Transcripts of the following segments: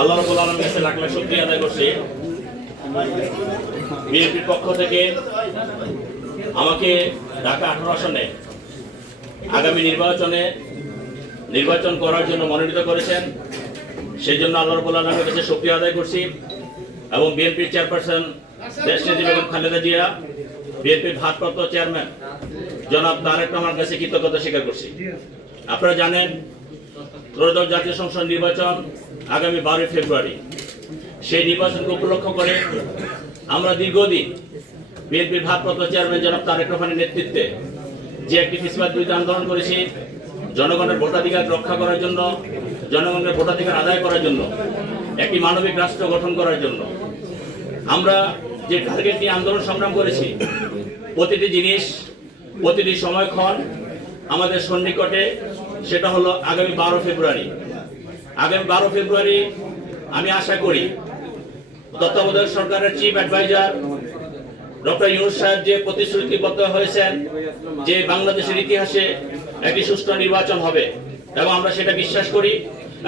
আল্লাহ রাব্বুল আলামিনের কাছে লাখ লাখ শুকরিয়া আদায় করছি। বিএনপির পক্ষ থেকে আমাকে ঢাকা 18 আসনে আগামী নির্বাচন করার জন্য মনোনীত করেছেন। সেই জন্য আল্লাহ রাব্বুল আলামিনের কাছে শুকরিয়া আদায় করছি এবং বিএনপির চেয়ারপারসন দেশনেত্রী বেগম খালেদা জিয়া, বিএনপির ভারপ্রাপ্ত চেয়ারম্যান জনাব তারেক রহমানের কাছে কৃতজ্ঞতা স্বীকার করছি। আপনারা জানেন ত্রয়োদশ জাতীয় সংসদ নির্বাচন আগামী 12 ফেব্রুয়ারি। সেই নির্বাচনকে উপলক্ষ করে আমরা দীর্ঘদিন বিএনপির ভারপ্রাপ্ত চেয়ারম্যান জনাব তারেক রহমানের নেতৃত্বে যে একটি ফিসফাত বিরোধী আন্দোলন করেছি, জনগণের ভোটাধিকার রক্ষা করার জন্য, জনগণের ভোটাধিকার আদায় করার জন্য, একটি মানবিক রাষ্ট্র গঠন করার জন্য আমরা যে টার্গেট নিয়ে আন্দোলন সংগ্রাম করেছি, প্রতিটি জিনিস, প্রতিটি সময়ক্ষণ আমাদের সন্নিকটে। সেটা হলো আগামী 12 ফেব্রুয়ারি। আগামী 12 ফেব্রুয়ারি আমি আশা করি তত্ত্বাবধায়ক সরকারের চিফ অ্যাডভাইজার ডক্টর ইউনূস সাহেব যে প্রতিশ্রুতিবদ্ধ হয়েছেন যে বাংলাদেশের ইতিহাসে একটি সুষ্ঠু নির্বাচন হবে, এবং আমরা সেটা বিশ্বাস করি,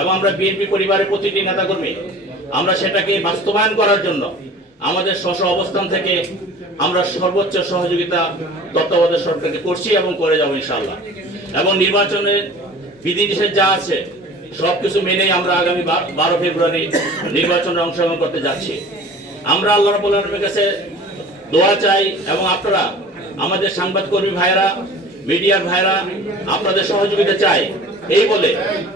এবং আমরা বিএনপি পরিবারের প্রতিটি নেতাকর্মী আমরা সেটাকে বাস্তবায়ন করার জন্য আমাদের স্ব অবস্থান থেকে আমরা সর্বোচ্চ সহযোগিতা তত্ত্বাবধায়ক সরকারকে করছি এবং করে যাব ইনশাআল্লাহ। এবং নির্বাচনের বিধিনিষেধ যা আছে সবকিছু মেনেই আমরা আগামী 12 ফেব্রুয়ারি নির্বাচনে অংশগ্রহণ করতে যাচ্ছি। আমরা আল্লাহ রাব্বুল আলামিনের কাছে দোয়া চাই, এবং আপনারা আমাদের সাংবাদিককর্মী ভাইরা, মিডিয়ার ভাইরা আপনাদের সহযোগিতা চাই, এই বলে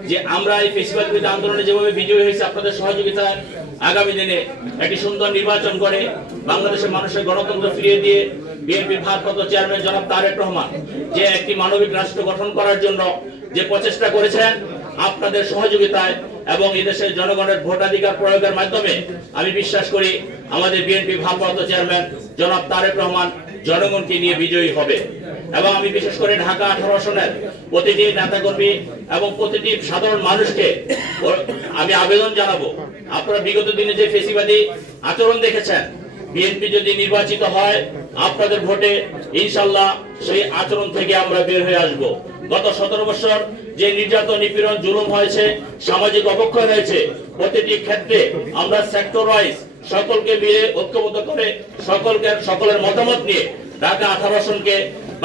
যে আমরা এই ফেসিবাদ বিরোধী আন্দোলনে যেভাবে বিজয়ী হয়েছে, আপনাদের সহযোগিতায় আগামী দিনে একটি সুন্দর নির্বাচন করে বাংলাদেশের মানুষের গণতন্ত্র ফিরিয়ে দিয়ে বিএনপির ভারপ্রাপ্ত চেয়ারম্যান জনাব তারেক রহমান যে একটি মানবিক রাষ্ট্র গঠন করার জন্য যে প্রচেষ্টা করেছেন, আপনাদের সহযোগিতায় এবং এদেশের জনগণের ভোটাধিকার প্রয়োগের মাধ্যমে আমি বিশ্বাস করি আমাদের বিএনপি ভারপ্রাপ্ত চেয়ারম্যান জনাব তারেক রহমান জনগণকে নিয়ে বিজয়ী হবে। এবং আমি বিশেষ করে ঢাকা 18 আসনের প্রতিটি নেতাকর্মী এবং প্রতিটি সাধারণ মানুষকে আমি আবেদন জানাবো, আপনারা বিগত দিনে যে ফেসিবাদী আচরণ দেখেছেন, বিএনপি যদি নির্বাচিত হয় আপনাদের ভোটে ইনশাআল্লাহ সেই আচরণ থেকে আমরা বের হয়ে আসব। গত 17 বছর যে নির্যাতন, নিপীড়ন, জুলুম হয়েছে, সামাজিক অবক্ষয় হয়েছে, প্রতিটি ক্ষেত্রে আমরা সেক্টর ওয়াইজ সকলকে মিলে ঐক্যবদ্ধ করে সকলের মতামত নিয়ে ঢাকা 18 আসনকে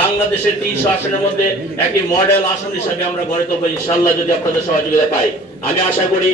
বাংলাদেশের 300 আসনের মধ্যে একটি মডেল আসন হিসেবে আমরা গড়ে তুলব ইনশাআল্লাহ, যদি আপনাদের সহযোগিতা পাই। আমি আশা করি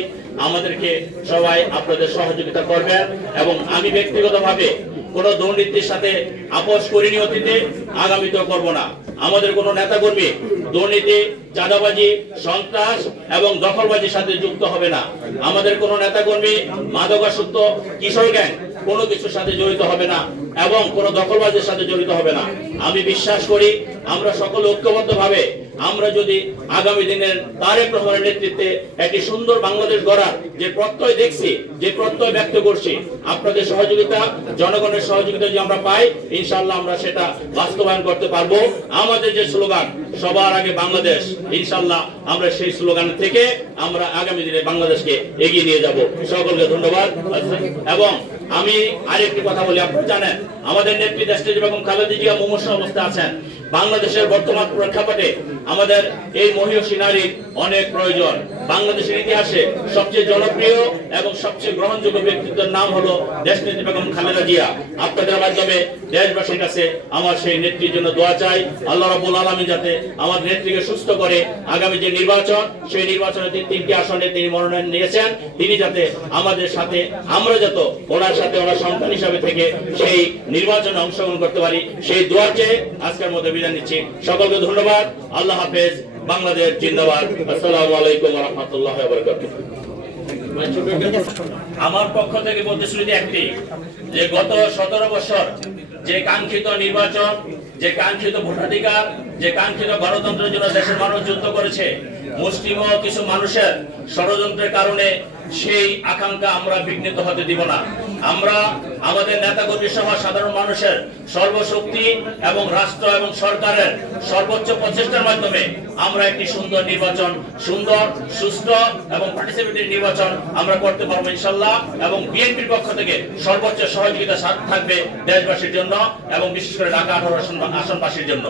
আমাদেরকে সবাই আপনাদের সহযোগিতা করবেন, এবং আমি ব্যক্তিগতভাবে কোন দুর্নীতির সাথে আপোষ করিনি অতীতে, আগামীতেও করব না। আমাদের কোন নেতাকর্মী দুর্নীতি, চাঁদাবাজি, সন্ত্রাস এবং দখলবাজির সাথে যুক্ত হবে না। আমাদের কোন নেতাকর্মী মাদকাসক্ত, কিশোর গ্যাং কোনো কিছুর সাথে জড়িত হবে না, এবং কোন দখলবাজির সাথে জড়িত হবে না। আমি বিশ্বাস করি আমরা সকলে ঐক্যবদ্ধভাবে আমরা যদি আগামী দিনের তারেক রহমানের নেতৃত্বে একটি সুন্দর বাংলাদেশ গড়ার যে প্রত্যয় দেখছি, যে প্রত্যয় ব্যক্ত করছি, আপনাদের সহযোগিতা, জনগণের সহযোগিতা যদি আমরা পাই ইনশাআল্লাহ আমরা সেটা বাস্তবায়ন করতে পারবো। আমাদের যে স্লোগান সবার আগে বাংলাদেশ, ইনশাআল্লাহ আমরা সেই স্লোগান থেকে আমরা আগামী দিনে বাংলাদেশকে এগিয়ে নিয়ে যাব। সকলকে ধন্যবাদ। এবং আমি আরেকটি কথা বলি, আপনারা জানেন আমাদের নেত্রী দেশনেত্রী বেগম খালেদা জিয়া মুমূর্ষু অবস্থায় আছেন। বাংলাদেশের বর্তমান প্রেক্ষাপটে আমাদের এই মহিয়সী নারীর অনেক প্রয়োজন। বাংলাদেশের ইতিহাসে সবচেয়ে জনপ্রিয় এবং সবচেয়ে গ্রহণযোগ্য ব্যক্তিত্বের নাম হলো দেশনেত্রী বেগম খালেদা জিয়া। আপনাদের মাধ্যমে দেশবাসীর কাছে আমার সেই নেত্রীর জন্য দোয়া চাই। আল্লাহ রাব্বুল আলামিন যাতে আমাদের নেত্রীকে সুস্থ করে আগামী যে নির্বাচন, সেই নির্বাচনে 3টি আসনে তিনি মনোনয়ন নিয়েছেন, তিনি যাতে আমাদের সাথে, আমরা যত ওনার সাথে ওনার সন্তান হিসাবে থেকে সেই নির্বাচনে অংশগ্রহণ করতে পারি, সেই দোয়া চেয়ে আজকের মধ্যে বিদায় নিচ্ছি। সকলকে ধন্যবাদ। আল্লাহ হাফেজ। বাংলাদেশ জিন্দাবাদ। আসসালামু আলাইকুম ওয়া রাহমাতুল্লাহি ওয়া বারাকাতুহু। আমার পক্ষ থেকে প্রতিশ্রুতি একটি, যে গত 17 বছর যে কাঙ্ক্ষিত নির্বাচন, যে কাঙ্ক্ষিত ভোটাধিকার, যে কাঙ্ক্ষিত গণতন্ত্রের জন্য দেশের মানুষ যুদ্ধ করেছে, মুসলিম ও কিছু মানুষের ষড়যন্ত্রের কারণে সেই আকাঙ্ক্ষা আমরা বিঘ্নিত হতে দিব না। আমরা আমাদের নেতাকর্মী সহ সাধারণ মানুষের সর্বশক্তি এবং রাষ্ট্র এবং সরকারের সর্বোচ্চ প্রচেষ্টার মাধ্যমে আমরা একটি সুন্দর নির্বাচন, সুন্দর, সুষ্ঠু এবং পার্টিসিপেটরি নির্বাচন আমরা করতে পারবো ইনশাআল্লাহ। এবং বিএনপির পক্ষ থেকে সর্বোচ্চ সহযোগিতা থাকবে দেশবাসীর জন্য এবং বিশেষ করে ঢাকা 18 আসনবাসীর জন্য।